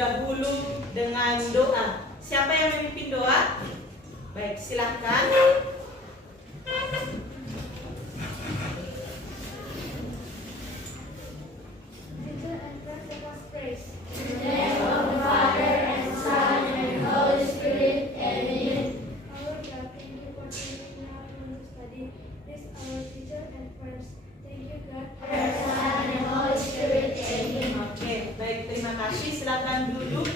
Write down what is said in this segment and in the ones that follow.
dahulu dengan doa. Siapa yang memimpin doa? Baik, silakan. Silakan duduk,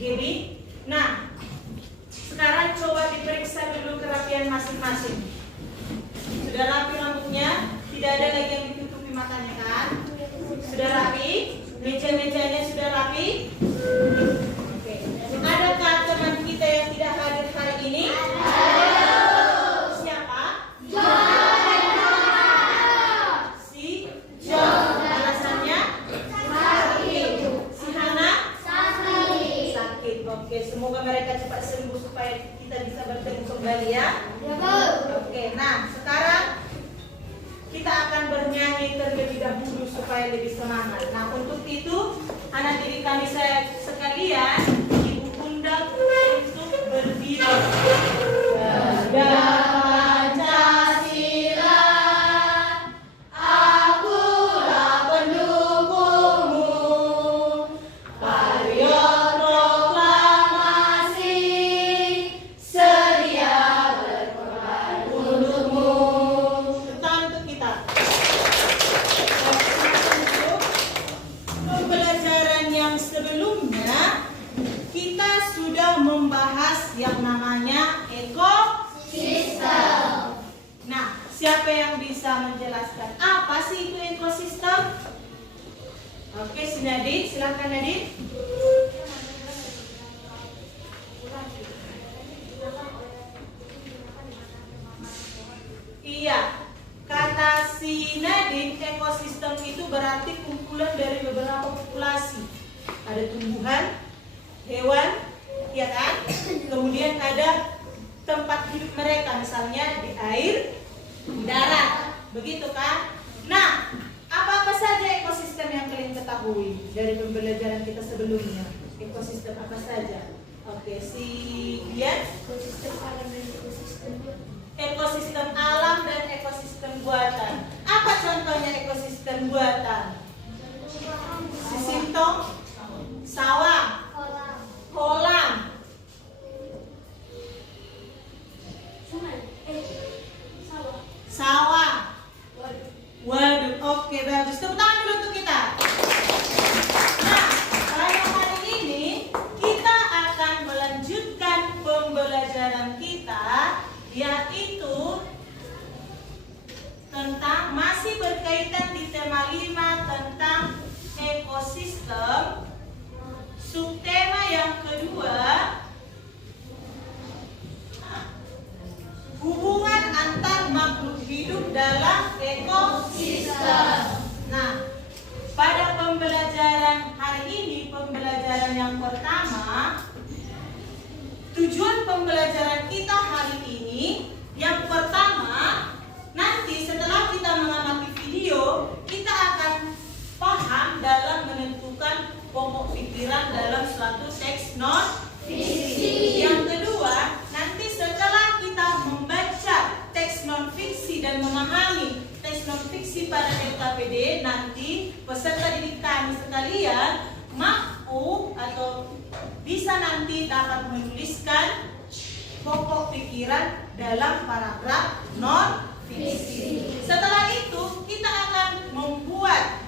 Gaby. Nah, sekarang coba diperiksa dulu kerapian masing-masing. Sudah rapi rambutnya, tidak ada lagi yang ditutupi matanya kan? Sudah rapi, meja-mejanya sudah rapi. Oke. Adakah teman kita yang tidak hadir hari ini? Siapa? Si John. Alasannya? Oke, semoga mereka cepat sembuh supaya kita bisa bertemu kembali ya. Oke, nah sekarang kita akan bernyanyi terlebih dahulu supaya lebih semangat. Nah untuk itu anak didik kami saya sekalian, ibu undang untuk berdiri. Yang namanya ekosistem. Nah, siapa yang bisa menjelaskan apa sih itu ekosistem? Oke, si Nadine, silakan Nadine. Iya, kata si Nadine, ekosistem itu berarti kumpulan dari beberapa populasi. Ada tumbuhan, hewan, ya kan? Kemudian ada tempat hidup mereka, misalnya di air, di darat, begitu kan? Nah, apa-apa saja ekosistem yang kalian ketahui dari pembelajaran kita sebelumnya? Ekosistem apa saja? Oke, si Dian? Ekosistem alam dan ekosistem buatan. Ekosistem alam dan ekosistem buatan. Apa contohnya ekosistem buatan? Si Sintong? Sawah, kolam, sawah, waduh. Oke, bagus. Tepuk tangan dulu untuk kita. Nah, pada hari ini kita akan melanjutkan pembelajaran kita, yaitu tentang masih berkaitan di tema 5 tentang ekosistem. Subtema yang kedua, hubungan antar makhluk hidup dalam ekosistem. Nah, pada pembelajaran hari ini, pembelajaran yang pertama, tujuan pembelajaran kita hari ini, yang pertama, nanti setelah kita mengamati video, kita akan paham dalam menentukan pokok pikiran dalam suatu teks non-fiksi. Yang kedua, nanti setelah kita membaca teks non-fiksi dan memahami teks non-fiksi pada LKPD, nanti peserta didik kami sekalian mampu atau bisa nanti dapat menuliskan pokok pikiran dalam paragraf non-fiksi. Setelah itu, kita akan membuat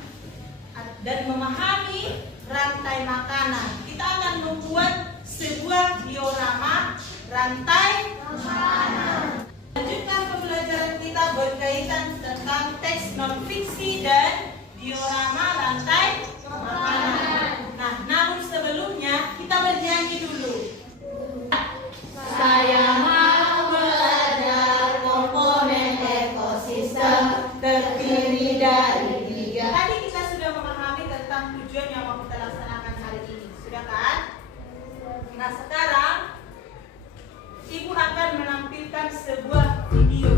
dan memahami rantai makanan. Kita akan membuat sebuah diorama rantai makanan. Lanjutkan pembelajaran kita berkaitan tentang teks non-fiksi dan diorama rantai makanan. Nah, namun sebelumnya kita bernyanyi dulu. Saya mau belajar komponen ekosistem terdiri dari 3. Tadi kita sudah memahami tentang tujuan yang mau kita laksanakan hari ini, sudah kan? Nah, sekarang Ibu akan menampilkan sebuah video.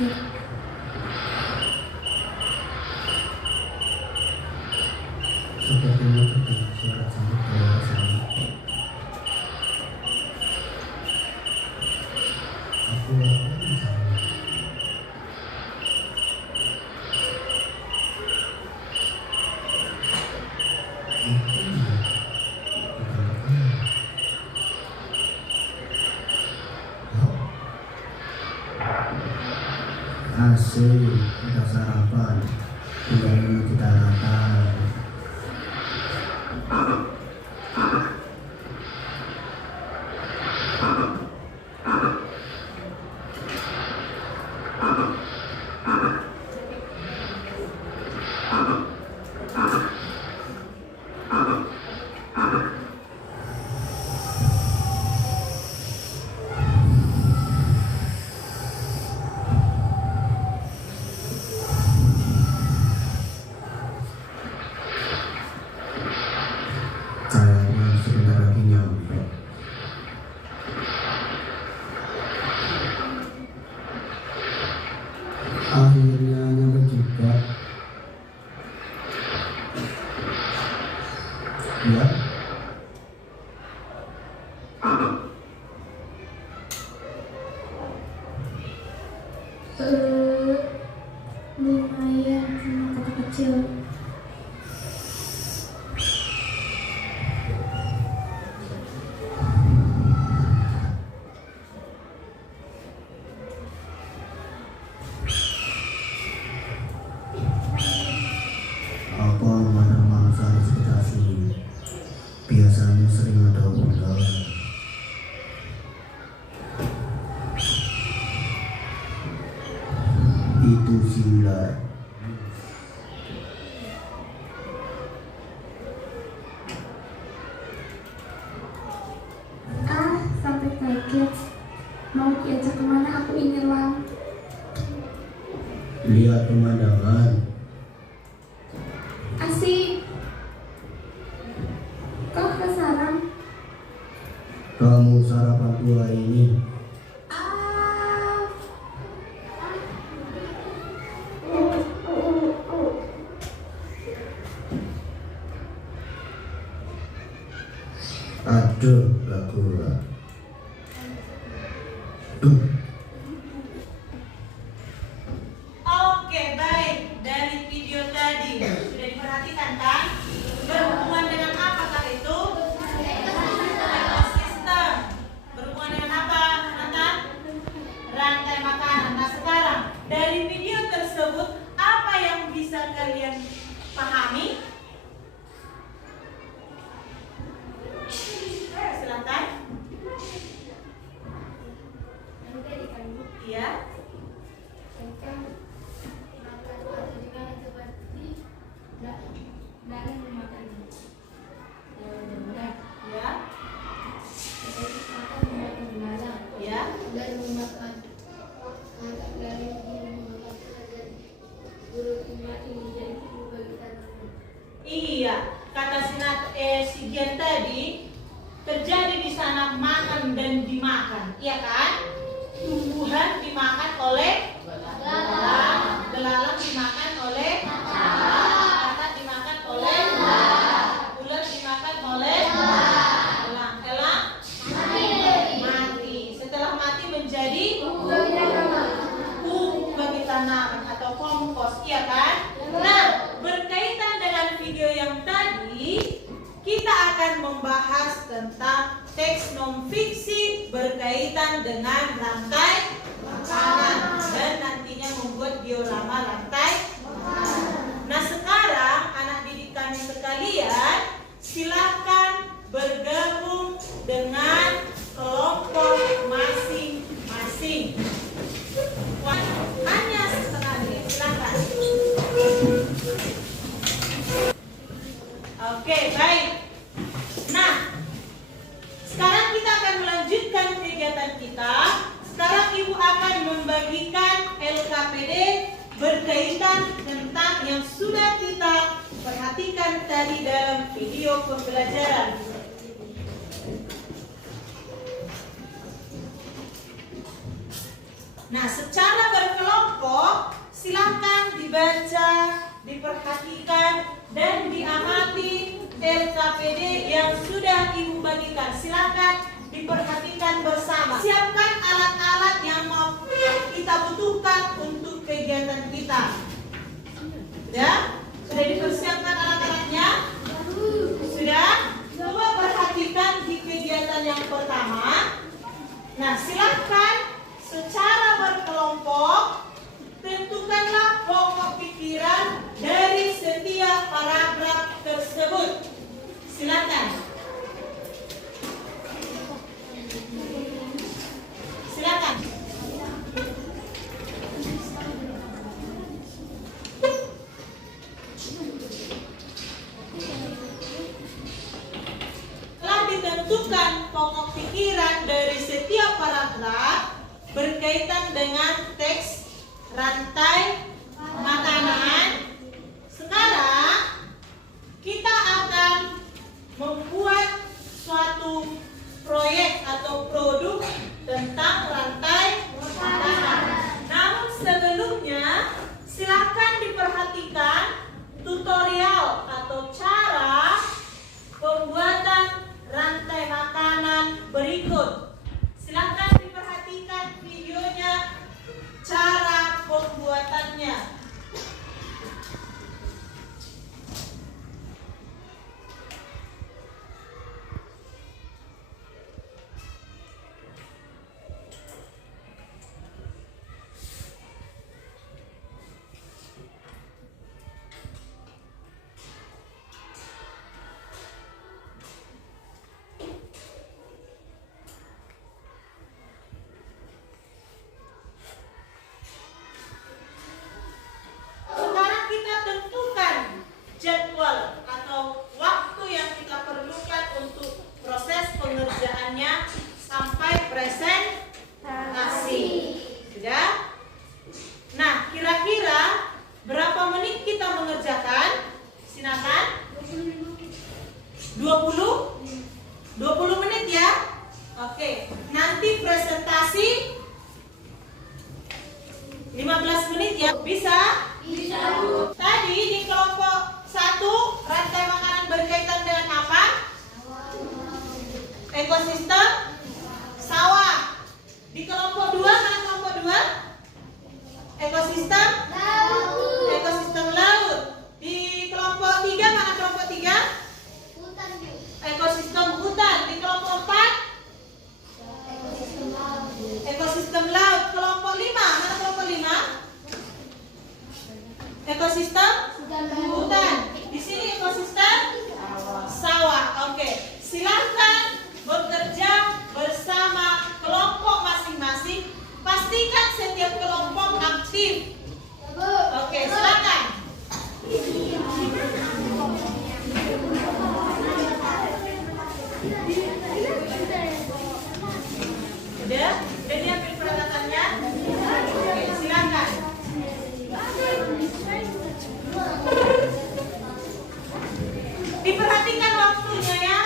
kasih. Sepertinya terdengar suara sangat keluar sana. Aku mencari. Itu dia. Asik, kita sarapan. Tinggal menuju daratan. Kayaknya sebentar lagi nyampe. Akhirnya nyampe juga. Ya, Lumayan sama kota kecil. apa mana mangsa di sekitar sini? Biasanya sering ada ular. Itu si ular. Sampai kaget. Mau diajak kemana aku ini Lang? Lihat pemandangan. Asik. Kau ke sarang? Kamu sarapan tua ini. Ah. Aduh, lagu. Oke, baik. Dari video tadi sudah diperhatikan kan? Berhubungan dengan apakah itu? Ekosistem. Berhubungan dengan apa, Nathan? Rantai makanan. Nah, sekarang dari video tersebut apa yang bisa kalian pahami? Silakan. Ya. Ya. Ya. Iya, kata si Gian tadi terjadi di sana makan dan dimakan, iya kan? Tumbuhan dimakan oleh belalang, belalang dimakan oleh katak dimakan oleh ular dimakan oleh elang, elang mati. Setelah mati menjadi pupuk bagi tanaman atau kompos, iya kan? Nah, berkaitan dengan video yang tadi, kita akan membahas tentang teks non-fiksi berkaitan dengan rantai makanan dan nantinya membuat diorama rantai makanan. Nah, sekarang anak didik kami sekalian, silakan bergabung dengan kelompok masing-masing. Hanya setengah menit, silakan. Oke, baik. Nah, sekarang kita akan melanjutkan kegiatan kita. Sekarang Ibu akan membagikan LKPD berkaitan tentang yang sudah kita perhatikan tadi dalam video pembelajaran. Nah, secara berkelompok kelompok, silakan dibaca, diperhatikan, dan diamati LKPD yang sudah Ibu bagikan. Silakan diperhatikan bersama. Siapkan alat-alat yang mau kita butuhkan untuk kegiatan kita. Ya? Sudah dipersiapkan alat-alatnya? Sudah? Coba perhatikan di kegiatan yang pertama. Nah, silakan secara berkelompok tentukanlah pokok pikiran dari setiap paragraf tersebut. Silakan. Silakan. Telah ditentukan pokok pikiran dari setiap paragraf berkaitan dengan teks rantai makanan. Sekarang kita akan membuat suatu proyek atau produk tentang rantai makanan. Namun sebelumnya silakan diperhatikan tutorial atau cara pembuatan rantai makanan berikut. Silakan diperhatikan videonya, cara pembuatannya. Sekarang kita tentukan jadwal atau waktu yang kita perlukan untuk proses pengerjaannya sampai presentasi. Sudah? Nah, kira-kira berapa menit kita mengerjakan? Silakan. 20 menit ya. Oke, nanti presentasi 15 menit ya. Bisa? Bisa, Bu. Tadi di kelompok 1 rantai makanan berkaitan dengan apa? Ekosistem sawah. Di kelompok 2 mana kelompok 2? Ekosistem laut. Ekosistem laut. Di kelompok 3 mana kelompok 3? Hutan. Ekosistem hutan. Di kelompok 4? Ekosistem laut. Kelompok 5 mana kelompok 5? Ekosistem hutan. Di sini ekosistem sawah. Oke. Silakan bekerja bersama kelompok masing-masing. Pastikan setiap kelompok aktif. Oke, silakan. Udah? Udah diambil peralatannya? Oke, silakan. Diperhatikan waktunya ya.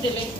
Udah, Lek.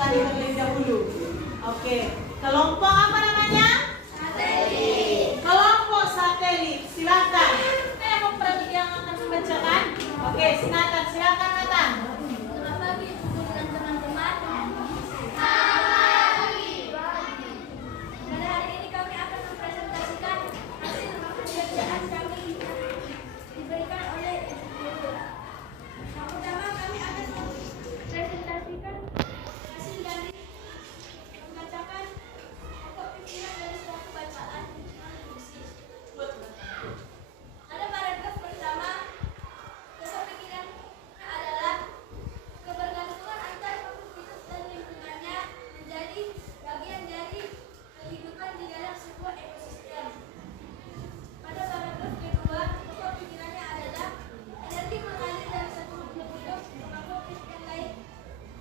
Terlebih dahulu. Oke, kelompok apa namanya? Satelit. Kelompok satelit. Silakan. Yang akan membacakan. Oke, silakan Nathan. Selamat pagi teman-teman. Pada hari ini kami akan mempresentasikan hasil pekerjaan kami diberikan oleh guru. Yang pertama kami akan mempresentasikan hasil dari membacakan pokok pikiran dari suatu bacaan analisis. Pada paragraf pertama, pokok pikiran adalah kebergantungan antar makhluk hidup dan lingkungannya menjadi bagian dari kehidupan di dalam sebuah ekosistem. Pada paragraf kedua, pokok pikirannya adalah energi mengalir dari satu makhluk hidup ke makhluk hidup yang lain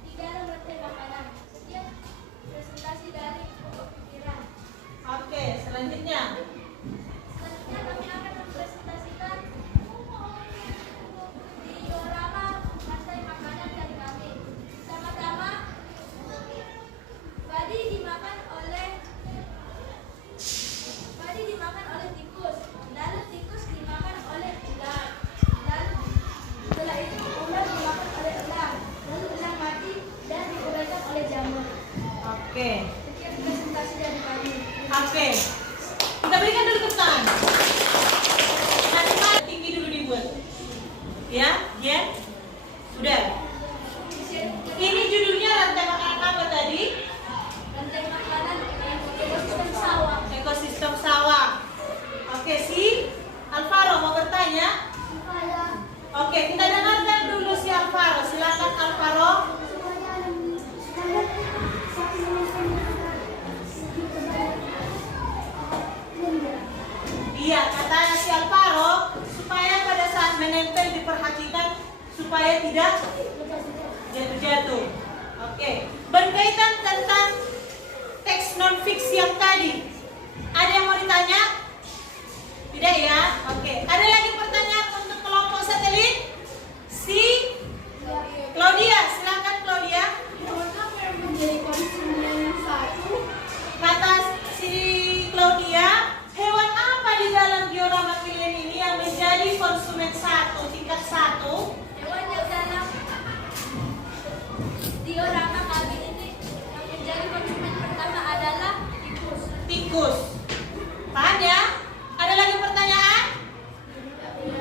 di dalam rantai makanan. Sekian presentasi dari pokok pikiran. Oke, selanjutnya. Selanjutnya kami akan mempresentasikan diorama rantai makanan dari kami. Pertama-tama, padi dimakan oleh tikus, lalu tikus dimakan oleh ular, lalu setelah itu ular dimakan oleh elang, lalu elang mati dan diuraikan oleh jamur. Oke. Sekian presentasi dari kami. Oke. Kita berikan dulu tepuk tangan. Nanti tinggi dulu dibuat. Ya, ya. Sudah. Ini judulnya rantai makanan apa tadi? Rantai makanan ekosistem sawah. Ekosistem sawah. Oke, si Alvaro mau bertanya? Oke, kita dengarkan dulu si Alvaro. Silakan Alvaro. Iya, katanya si Alvaro supaya pada saat nempel diperhatikan supaya tidak jatuh-jatuh. Oke, berkaitan tentang teks non fiksi yang tadi, ada yang mau ditanya? Tidak ya? Oke, ada lagi pertanyaan untuk kelompok satelit? Si Claudia, silakan Claudia. Kata si Claudia, hewan apa di dalam diorama kalian ini yang menjadi konsumen tingkat 1? Hewan yang dalam diorama kami ini yang menjadi konsumen pertama adalah tikus. Tikus. Paham ya? Ada lagi pertanyaan?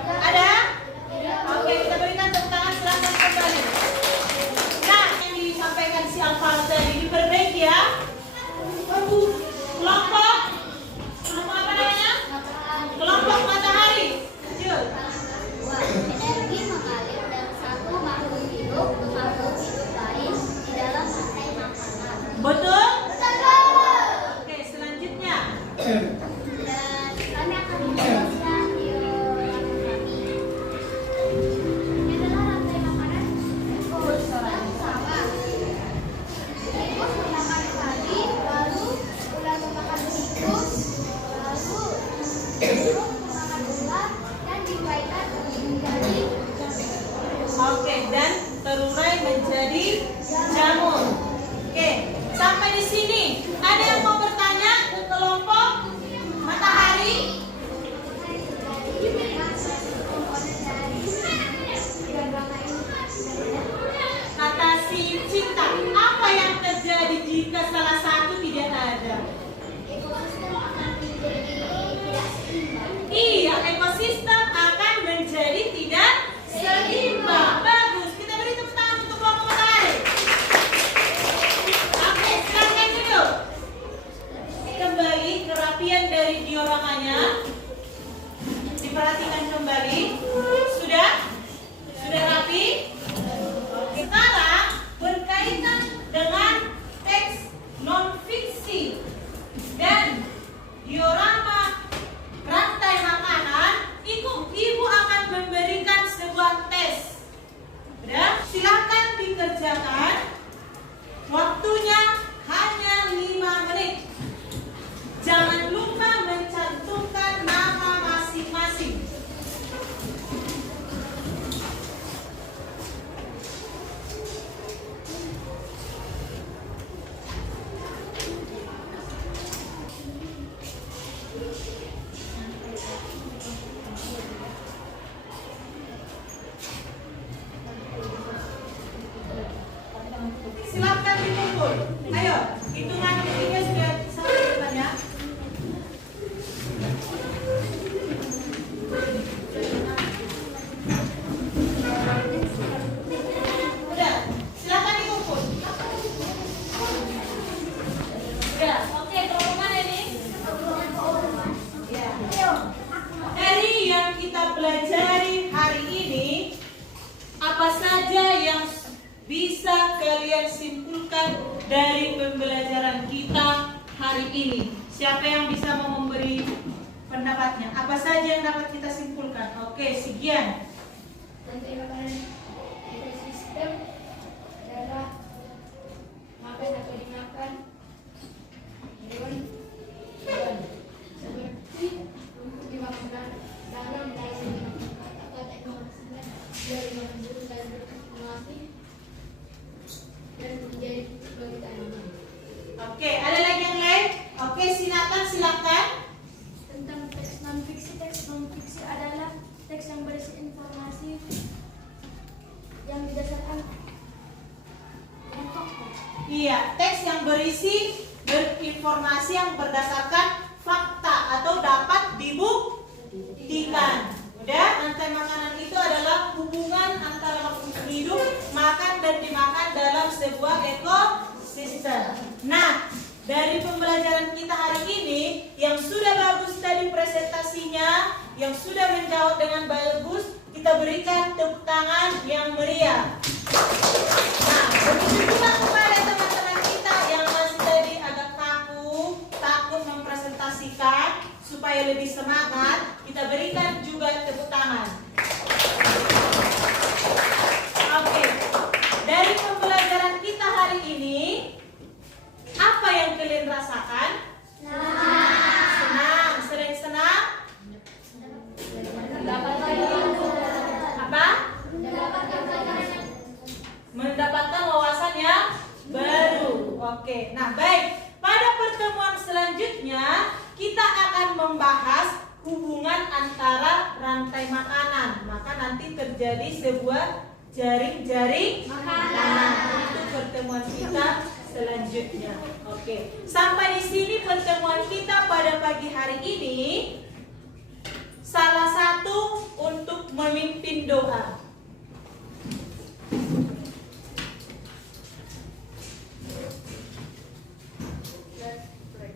Ada? Oke, kita berikan tepuk tangan, silakan kembali. Nah, yang disampaikan si Alfal tadi diperbaiki ya. Kelompok apa namanya? Kelompok matahari. Lanjut. Energi mengalir dari satu makhluk hidup ke makhluk hidup lain di dalam rantai makanan. Betul? Oke, selanjutnya. Dan kami akan menjelaskan diorama kami. Ini adalah rantai makanan tikus yang sama. Tikus memakan padi, lalu ular memakan tikus, lalu burung memakan ular, dan dikaitkan menjadi Oke, dan terurai menjadi jamur. Oke, sampai di sini. Ada yang mau bertanya ke kelompok matahari? Kata si Cinta, apa yang terjadi jika salah satu tidak ada? ekosistem akan menjadi tidak seimbang. Iya, ekosistem akan menjadi tidak seimbang. Bagus, kita beri tepuk tangan untuk kelompok matahari. Oke, silakan duduk. Kembali kerapian dari dioramanya. Diperhatikan kembali. Sudah? Sudah rapi? Oke, sekarang berkaitan dengan teks non fiksi dan diorama rantai makanan, ibu akan memberikan sebuah tes. Sudah? Silakan dikerjakan. Waktunya hanya 5 menit. Jangan lupa mencantumkan nama masing-masing. Silakan dikumpul. Ayo, hitungan detiknya sudah sampai bertanya. Udah, silakan dikumpul. Udah, oke, kelompok mana ini? Ya. Dari yang kita pelajari hari ini, apa saja yang bisa kalian simpulkan dari pembelajaran kita hari ini? Siapa yang bisa mau memberi pendapatnya? Apa saja yang dapat kita simpulkan? Oke, Sigian. Rantai makanan ekosistem adalah makan atau dimakan hewan seperti rumput dimakan dalam dalam dimakan kata-kata ekosistem dari burung dan melati dan menjadi bagi tanaman. Oke, ada lagi yang lain? Oke, Sinatan silakan. Tentang teks non fiksi adalah teks yang berisi informasi yang didasarkan fakta. Iya, teks yang berisi berinformasi yang berdasarkan fakta atau dapat dibuktikan. Udah, rantai makanan itu adalah hubungan antara makhluk hidup makan dan dimakan dalam sebuah ekosistem. Nah, dari pembelajaran kita hari ini, yang sudah bagus tadi presentasinya, yang sudah menjawab dengan bagus, kita berikan tepuk tangan yang meriah. Nah, begitu juga kepada teman-teman kita yang masih tadi agak takut mempresentasikan, supaya lebih semangat, kita berikan juga tepuk tangan. Oke. Dari pembelajaran kita hari ini, apa yang kalian rasakan? Senang. Sering senang? Apa? Mendapatkan wawasan yang baru. Oke. Nah, baik. Pada pertemuan selanjutnya, kita akan membahas hubungan antara rantai makanan. Maka nanti terjadi sebuah jaring-jaring makanan. Itu pertemuan kita selanjutnya. Oke. Sampai di sini pertemuan kita pada pagi hari ini. Salah satu untuk memimpin doa. Let's pray.